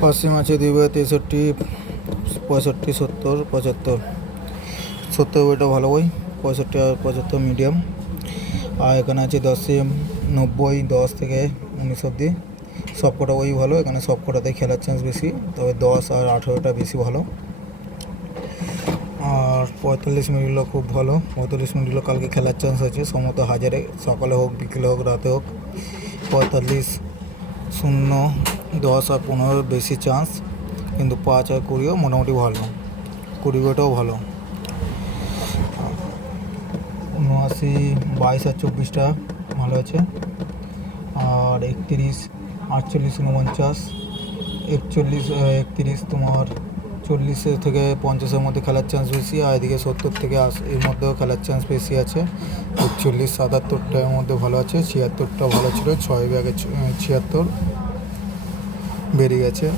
পার্সিম আছে 2/63, 65, 70, 75। 70 বইটা ভালো বই, 65 আর 75 মিডিয়াম। আর এখানে আছে 10 90, 10 থেকে 19 অব্দি। সব কটা বই ভালো, এখানে সব কটাতেই খেলার চান্স বেশি, তবে 10 আর 18টা বেশি ভালো। আর 45 মিনিটগুলো খুব ভালো, 45 মিনিটগুলো কালকে খেলার চান্স আছে সমত হাজারে, সকালে হোক বিকেলে হোক রাতে হোক। 45, 0, 10 আর 15 বেশি চান্স, কিন্তু 5 আর 20ও মোটামুটি ভালো, 20টাও ভালো। 79, 22 আর 24টা ভালো আছে। আর 31, 48, 49, 41, 31 তোমার 40 থেকে 50-এর মধ্যে খেলার চান্স বেশি, আর এদিকে 70 থেকে 80 এর মধ্যেও খেলার চান্স বেশি আছে। 41, 77টার মধ্যে ভালো আছে, 76টা ভালো ছিল, 6 ব্যাগে 76 বেরিয়ে গেছে।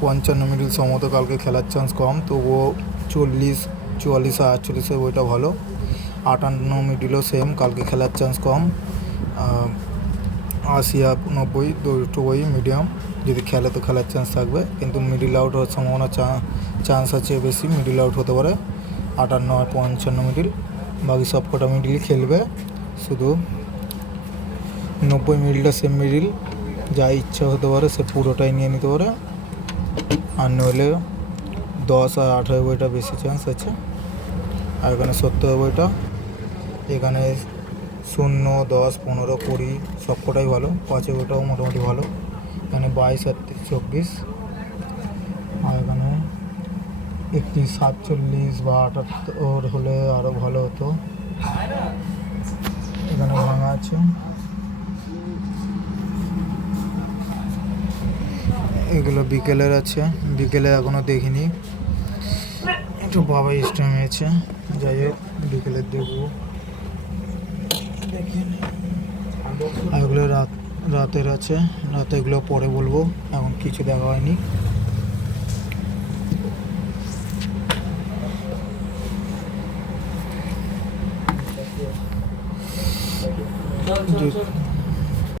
55 মিডিল সম্ভবত কালকে খেলার চান্স কম, তবুও 40, 44 আর 48-এর বইটা ভালো। 58 মিডিলও সেম, কালকে খেলার চান্স কম। 80 আর 90 দুটো বই মিডিয়াম, যদি খেলে তো খেলার চান্স থাকবে, কিন্তু মিডিল আউট হওয়ার সম্ভাবনা চান্স আছে বেশি, মিডিল আউট হতে পারে। 58 আর 55 মিডিল, বাকি সব কটা মিডিলই খেলবে, শুধু 90 মিডিলটা সেম মিডিল, যা ইচ্ছা হতে পারে সে পুরোটাই নিয়ে নিতে পারে। আর নইলে 10 আর 18 বইটা বেশি চান্স আছে। আর এখানে 70 বইটা, এখানে 0, 10, 15, 20 সব কটাই ভালো, 5 বইটাও মোটামুটি ভালো। এখানে 22 আর 24, আর এখানে 31, 47 বা 78 হলে আরও ভালো হতো। এখানে ভাঙা আছে, এগুলো বিকেলের আছে, বিকেলে এখনও দেখিনি, একটু বাবা স্টাইম আছে, যাই হোক বিকেলের দেখবো। আর এগুলো রাতের আছে, রাতে এগুলো পরে বলবো, এখন কিছু দেখা হয়নি।